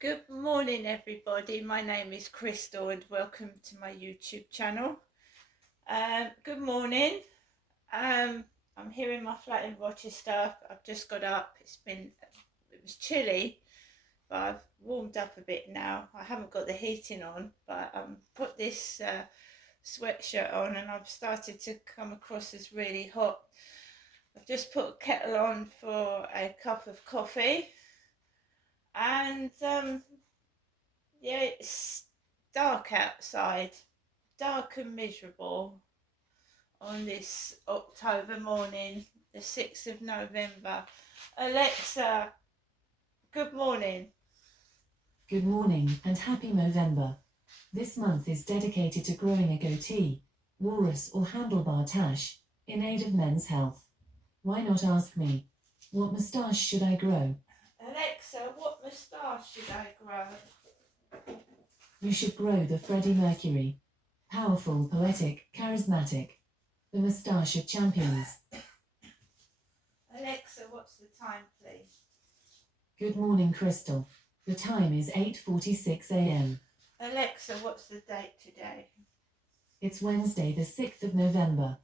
Good morning, everybody. My name is Crystal and welcome to my YouTube channel. Good morning. I'm here in my flat in Rochester. I've just got up. It was chilly, but I've warmed up a bit now. I haven't got the heating on, but put this sweatshirt on and I've started to come across as really hot. I've just put a kettle on for a cup of coffee and yeah, it's dark outside, dark and miserable on this October morning, the 6th of November. Alexa, good morning. Good morning and happy Movember. This month is dedicated to growing a goatee, walrus or handlebar tash, in aid of men's health. Why not ask me, what moustache should I grow? Alexa, what moustache should I grow? You should grow the Freddie Mercury. Powerful, poetic, charismatic. The moustache of champions. Alexa, what's the time, please? Good morning, Crystal. The time is 8:46 a.m. Alexa, what's the date today? It's Wednesday, the 6th of November.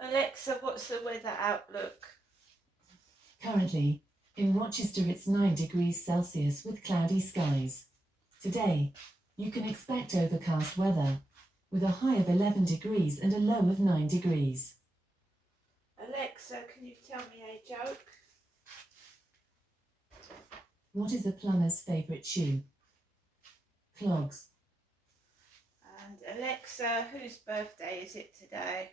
Alexa, what's the weather outlook? Currently, in Rochester it's 9 degrees Celsius with cloudy skies. Today, you can expect overcast weather, with a high of 11 degrees and a low of 9 degrees. Alexa, can you tell me a joke? What is a plumber's favourite shoe? Clogs. And Alexa, whose birthday is it today?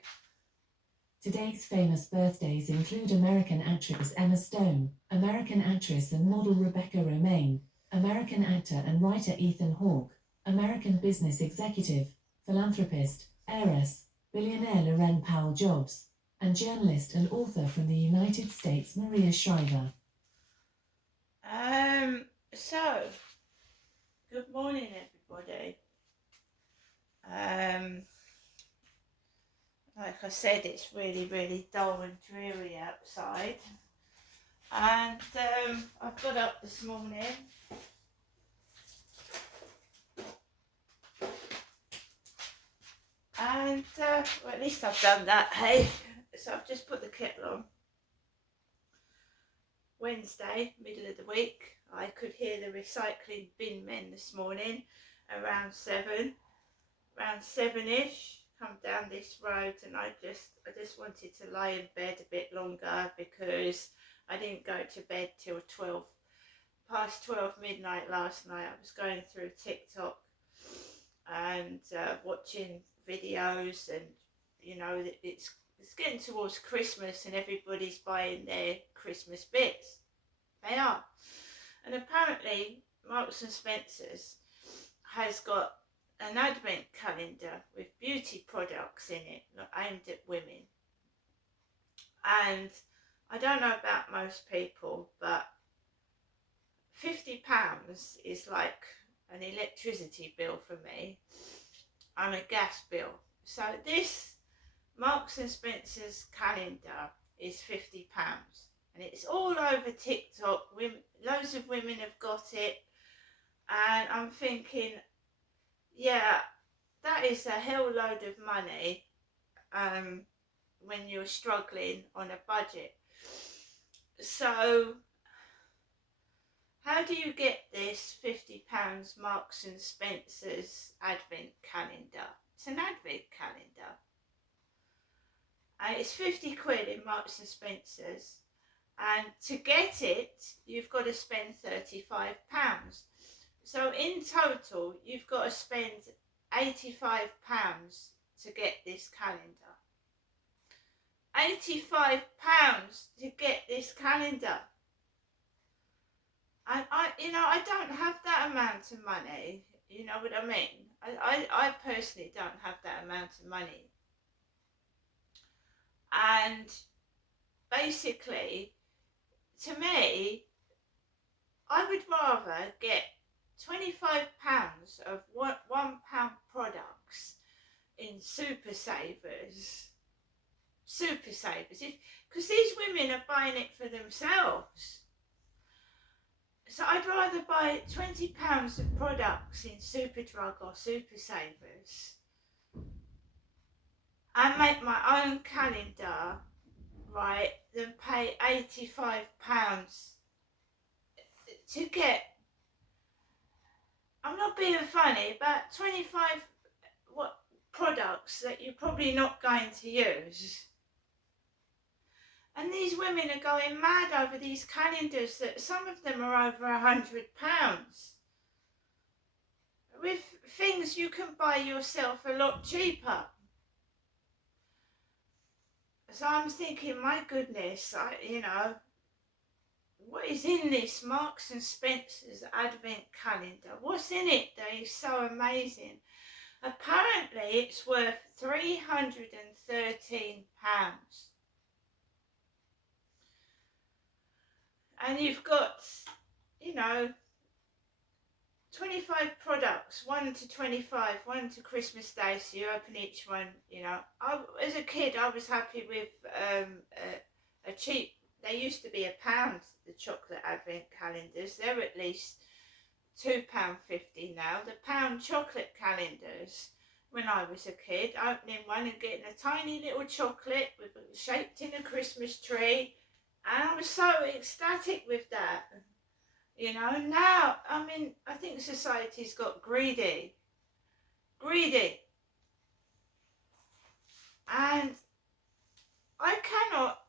Today's famous birthdays include American actress Emma Stone, American actress and model Rebecca Romaine, American actor and writer Ethan Hawke, American business executive, philanthropist, heiress, billionaire Loren Powell Jobs, and journalist and author from the United States Maria Shriver. So, good morning, everybody. Like I said, it's really, really dull and dreary outside. And I've got up this morning. And, well, at least I've done that, hey? So I've just put the kettle on. Wednesday, middle of the week, I could hear the recycling bin men this morning around 7-ish, come down this road, and I just wanted to lie in bed a bit longer because I didn't go to bed till past 12 midnight last night. I was going through TikTok and watching videos, and you know, it's getting towards Christmas and everybody's buying their Christmas bits. They are. And apparently Marks and Spencer's has got an advent calendar with beauty products in it aimed at women. And I don't know about most people, but £50 is like an electricity bill for me and a gas bill. So this Marks and Spencer's calendar is £50 and it's all over TikTok. Loads of women have got it, and I'm thinking, yeah, that is a hell load of money when you're struggling on a budget. So how do you get this £50 Marks and Spencer's advent calendar? It's an advent calendar. It's 50 quid in Marks and Spencer's, and to get it you've got to spend £35. So in total you've got to spend £85 to get this calendar. £85 to get this calendar. And I don't have that amount of money, you know what I mean? I personally don't have that amount of money. And basically, to me, I would rather get £25 of £1 products in Super Savers. Because these women are buying it for themselves. So I'd rather buy £20 of products in Superdrug or Super Savers and make my own calendar, right, than pay £85 to get, I'm not being funny, about 25 products that you're probably not going to use. And these women are going mad over these calendars that some of them are over £100 with things you can buy yourself a lot cheaper. So I'm thinking, my goodness, what is in this Marks and Spencer's Advent calendar? What's in it that is so amazing? Apparently it's worth £313. And you've got, 25 products, 1 to 25, 1 to Christmas Day, so you open each one, as a kid I was happy with a cheap, they used to be £1, the chocolate advent calendars, they're at least £2.50 now, the pound chocolate calendars when I was a kid, opening one and getting a tiny little chocolate shaped in a Christmas tree, and I was so ecstatic with that. Now, I think society's got greedy. And I cannot,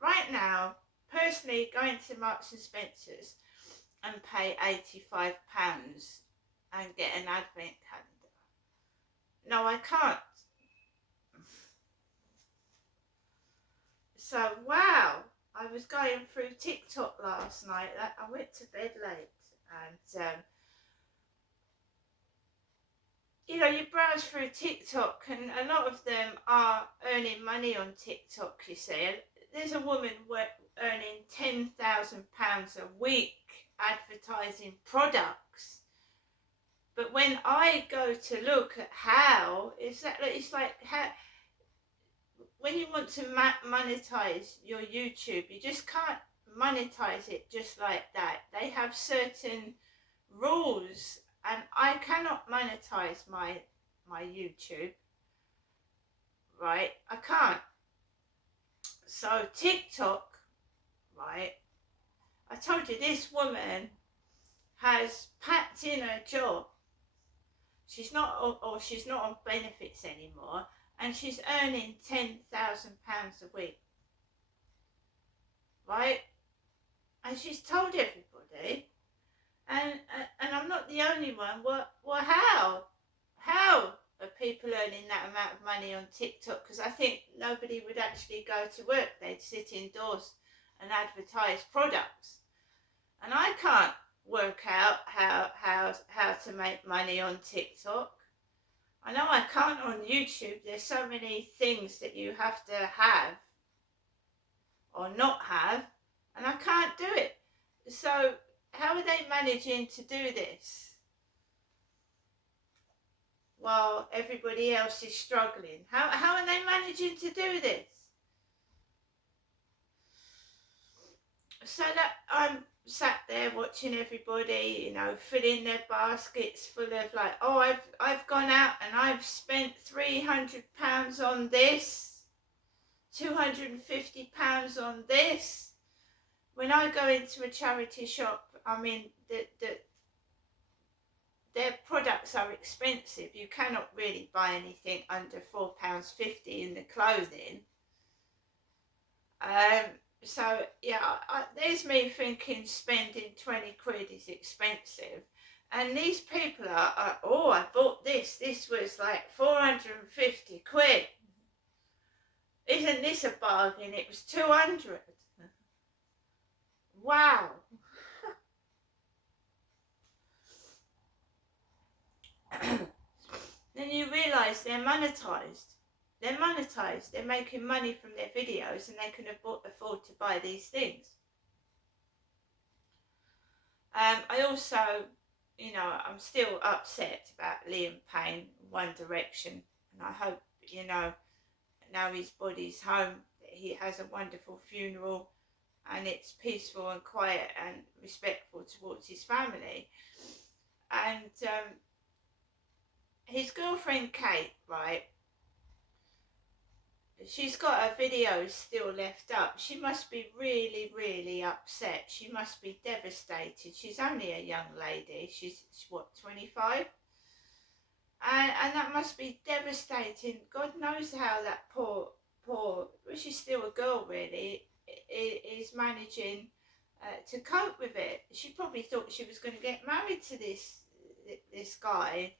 right now, personally, go into Marks and Spencer's and pay £85 and get an advent calendar. No, I can't. So, wow. I was going through TikTok last night. I went to bed late, and you browse through TikTok, and a lot of them are earning money on TikTok. You see, there's a woman earning £10,000 a week advertising products. But when I go to look at how, it's like how. When you want to monetize your YouTube, you just can't monetize it just like that. They have certain rules, and I cannot monetize my YouTube, right? I can't. So TikTok, right? I told you this woman has packed in her job. She's not on benefits anymore. And she's earning £10,000 a week, right? And she's told everybody, and I'm not the only one. Well, how are people earning that amount of money on TikTok? Because I think nobody would actually go to work; they'd sit indoors and advertise products. And I can't work out how to make money on TikTok. I know I can't on YouTube. There's so many things that you have to have or not have, and I can't do it. So how are they managing to do this while everybody else is struggling? How are they managing to do this? So that I'm sat there watching everybody, filling their baskets full of like, oh, I've gone out and I've spent £300 on this, £250 on this. When I go into a charity shop, their products are expensive. You cannot really buy anything under £4.50 in the clothing. So yeah, there's me thinking spending 20 quid is expensive, and these people are oh, I bought this was like 450 quid. Isn't this a bargain? It was 200. Wow. Then you realise they're monetized. They're making money from their videos, and they can afford to buy these things. I also, I'm still upset about Liam Payne, One Direction, and I hope, now his body's home, that he has a wonderful funeral, and it's peaceful and quiet and respectful towards his family. And his girlfriend Kate, right, she's got her videos still left up. She must be really, really upset. She must be devastated. She's only a young lady. She's what, 25? And that must be devastating. God knows how that poor, well, she's still a girl really, is managing to cope with it. She probably thought she was going to get married to this guy,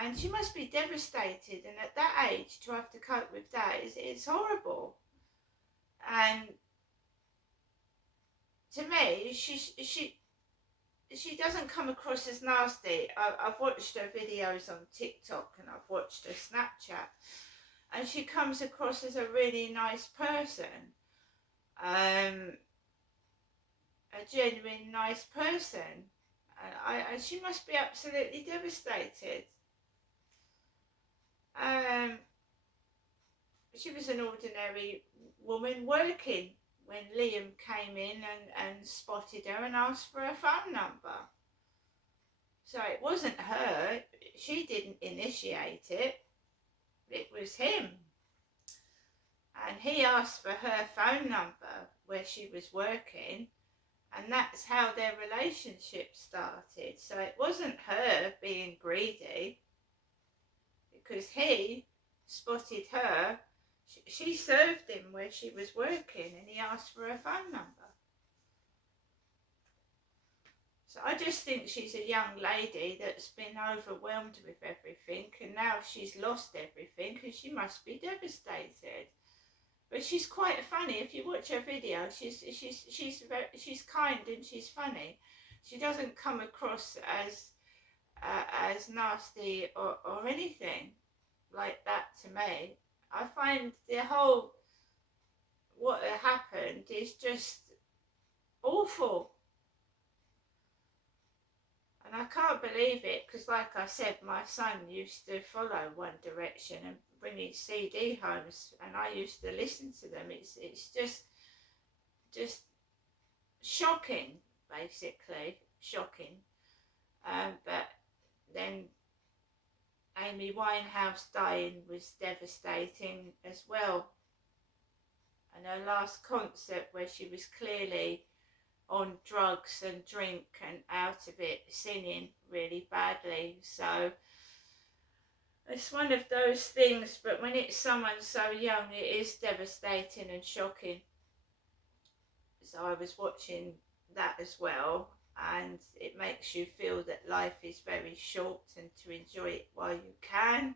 and she must be devastated. And at that age, to have to cope with that it's horrible. And to me, she doesn't come across as nasty. I've watched her videos on TikTok and I've watched her Snapchat, and she comes across as a really nice person, a genuine nice person, and she must be absolutely devastated. She was an ordinary woman working when Liam came in and spotted her and asked for her phone number. So it wasn't her. She didn't initiate it. It was him. And he asked for her phone number where she was working, and that's how their relationship started. So it wasn't her being greedy, because he spotted her. She served him where she was working, and he asked for her phone number. So I just think she's a young lady that's been overwhelmed with everything, and now she's lost everything, and she must be devastated. But she's quite funny. If you watch her video, she's kind and she's funny. She doesn't come across as nasty or anything like that to me. I find the whole, what happened is just awful. And I can't believe it, because like I said, my son used to follow One Direction and bring his CD homes, and I used to listen to them. It's just shocking, basically, shocking. But then Amy Winehouse dying was devastating as well. And her last concert, where she was clearly on drugs and drink and out of it, singing really badly. So it's one of those things, but when it's someone so young, it is devastating and shocking. So I was watching that as well, and it makes you feel that life is very short and to enjoy it while you can.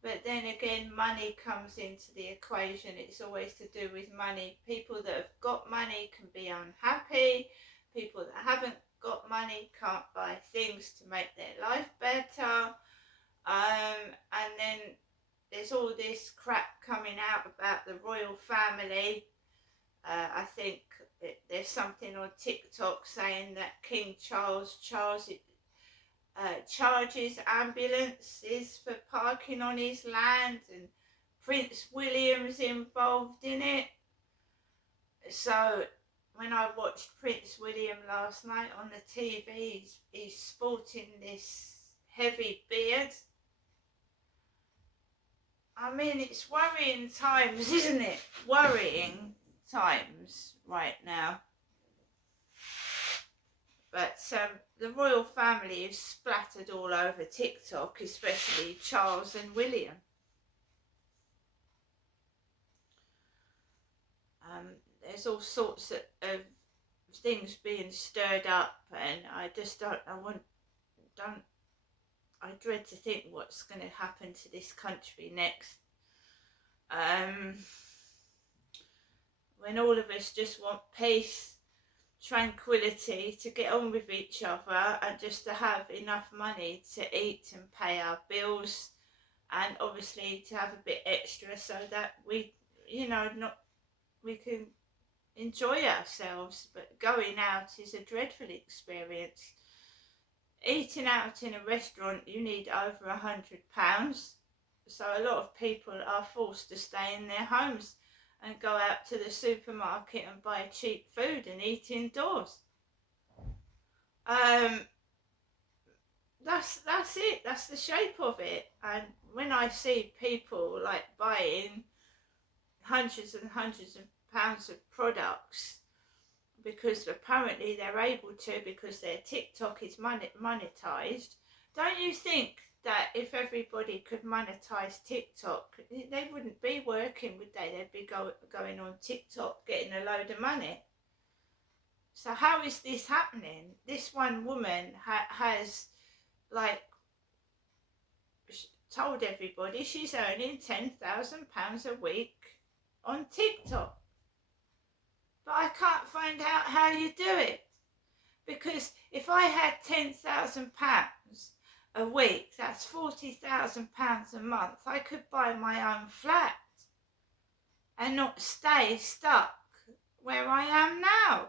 But then again, money comes into the equation. It's always to do with money. People that have got money can be unhappy. People that haven't got money can't buy things to make their life better. And then there's all this crap coming out about the royal family. I think there's something on TikTok saying that King Charles charges ambulances for parking on his land, and Prince William's involved in it. So when I watched Prince William last night on the TV, he's sporting this heavy beard. I mean, it's worrying times, isn't it? Worrying times right now. But the royal family is splattered all over TikTok, especially Charles and William. There's all sorts of things being stirred up, and I just I dread to think what's going to happen to this country next. When all of us just want peace, tranquility, to get on with each other, and just to have enough money to eat and pay our bills, and obviously to have a bit extra so that we can enjoy ourselves. But going out is a dreadful experience. Eating out in a restaurant, you need over £100, so a lot of people are forced to stay in their homes. and go out to the supermarket and buy cheap food and eat indoors. That's it. That's the shape of it. And when I see people like buying hundreds and hundreds of pounds of products because apparently they're able to because their TikTok is monetized, don't you think that if everybody could monetize TikTok, they wouldn't be working, would they? They'd be going on TikTok getting a load of money. So how is this happening? This one woman has like told everybody she's earning £10,000 a week on TikTok. But I can't find out how you do it. Because if I had £10,000 a week, that's £40,000 a month. I could buy my own flat and not stay stuck where I am now.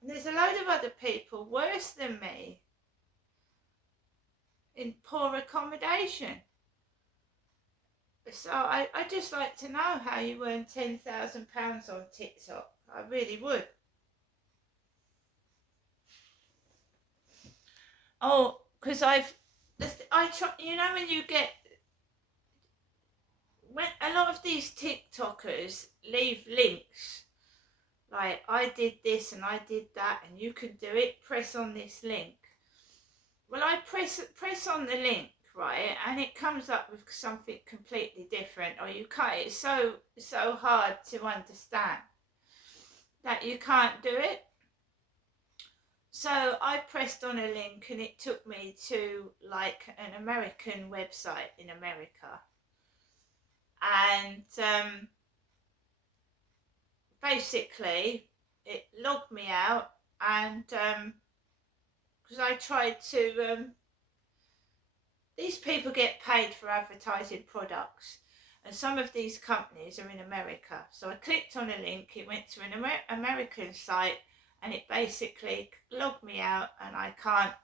And there's a load of other people worse than me in poor accommodation. So I just like to know how you earn £10,000 on TikTok. I really would. Oh, because I try, you know, when you get, when a lot of these TikTokers leave links, like I did this and I did that and you can do it, press on this link. Well, I press on the link, right, and it comes up with something completely different, or you can't, it's so hard to understand that you can't do it. So I pressed on a link and it took me to like an American website in America. And basically it logged me out, and because I tried to, these people get paid for advertising products, and some of these companies are in America. So I clicked on a link, it went to an American site, and it basically logged me out, and I can't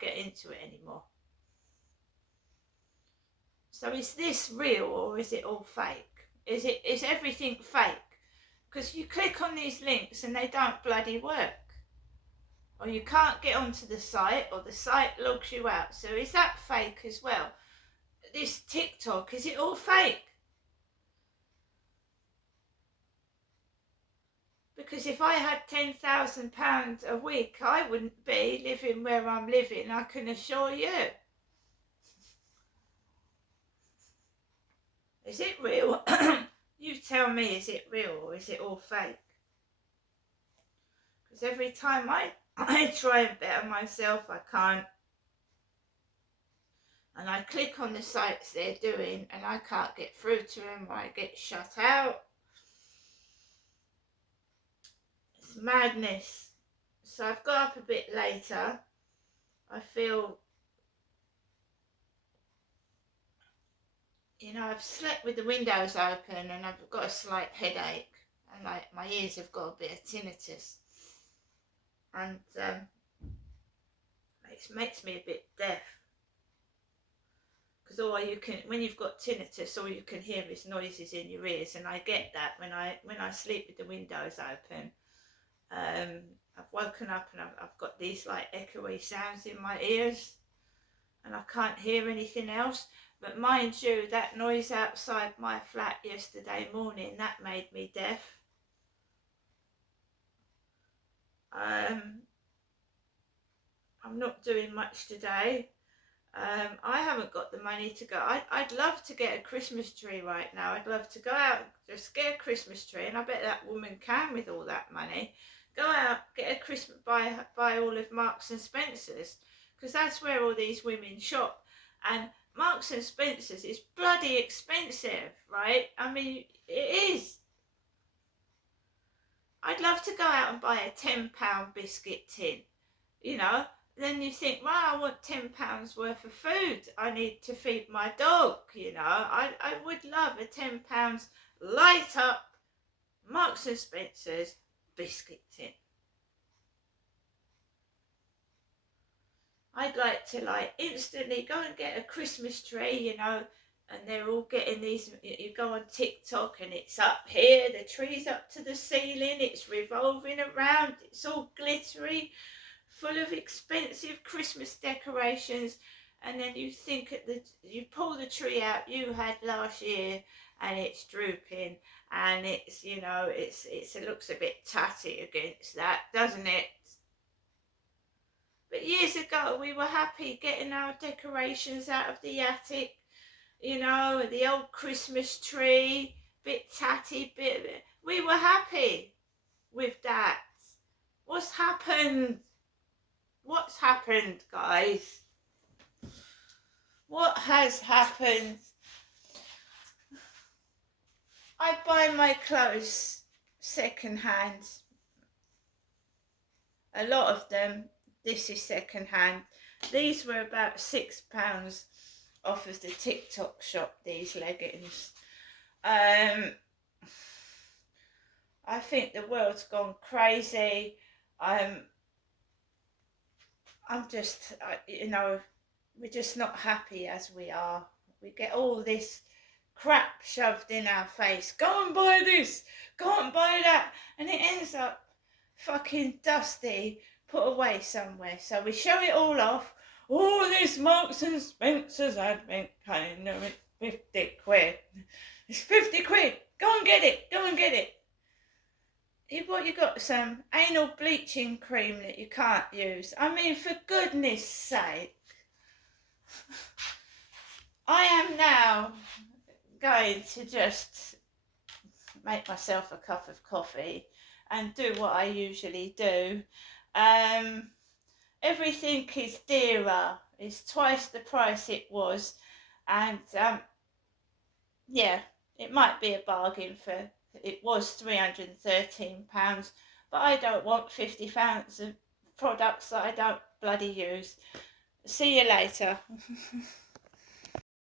get into it anymore. So is this real or is it all fake? Is everything fake? Because you click on these links and they don't bloody work. Or you can't get onto the site, or the site logs you out. So is that fake as well? This TikTok, is it all fake? Because if I had £10,000 a week, I wouldn't be living where I'm living, I can assure you. Is it real? You tell me, is it real or is it all fake? Because every time I try and better myself, I can't. And I click on the sites they're doing and I can't get through to them, or I get shut out. It's madness. So I've got up a bit later. I feel, you know, I've slept with the windows open and I've got a slight headache, and like my ears have got a bit of tinnitus, and it makes me a bit deaf. Because all you can, when you've got tinnitus, all you can hear is noises in your ears, and I get that when I sleep with the windows open. I've woken up and I've got these like echoey sounds in my ears, and I can't hear anything else. But mind you, that noise outside my flat yesterday morning, that made me deaf. I'm not doing much today. I haven't got the money to go. I'd love to get a Christmas tree right now. I'd love to go out, just get a Christmas tree, and I bet that woman can with all that money. Go out, get a Christmas, buy all of Marks and Spencer's, because that's where all these women shop. And Marks and Spencer's is bloody expensive, right? I mean, it is. I'd love to go out and buy a £10 biscuit tin, you know. Then you think, well, I want £10 worth of food. I need to feed my dog, you know. I would love a £10 light up Marks and Spencer's biscuit tin. I'd like to like instantly go and get a Christmas tree, you know, and they're all getting these. You go on TikTok and it's up here, the tree's up to the ceiling, it's revolving around, it's all glittery, full of expensive Christmas decorations. And then you think you pull the tree out you had last year, and it's drooping, and it's, you know, it looks a bit tatty against that, doesn't it? But years ago, we were happy getting our decorations out of the attic, you know, the old Christmas tree, bit tatty, we were happy with that. What's happened? What's happened, guys? What has happened? I buy my clothes second hand. A lot of them, this is second hand. These were about £6 off of the TikTok shop, these leggings. I think the world's gone crazy. I'm just, you know, we're just not happy as we are. We get all this crap shoved in our face. Go and buy this, go and buy that, and it ends up fucking dusty, put away somewhere. So we show it all off. Oh, this Marks and Spencer's advent calendar, it's 50 quid. It's 50 quid. Go and get it. Go and get it. You got some anal bleaching cream that you can't use. I mean, for goodness sake. I am now going to just make myself a cup of coffee and do what I usually do. Everything is dearer. It's twice the price it was, and yeah, it might be a bargain for. It was £313, but I don't want £50 of products that I don't bloody use. See you later.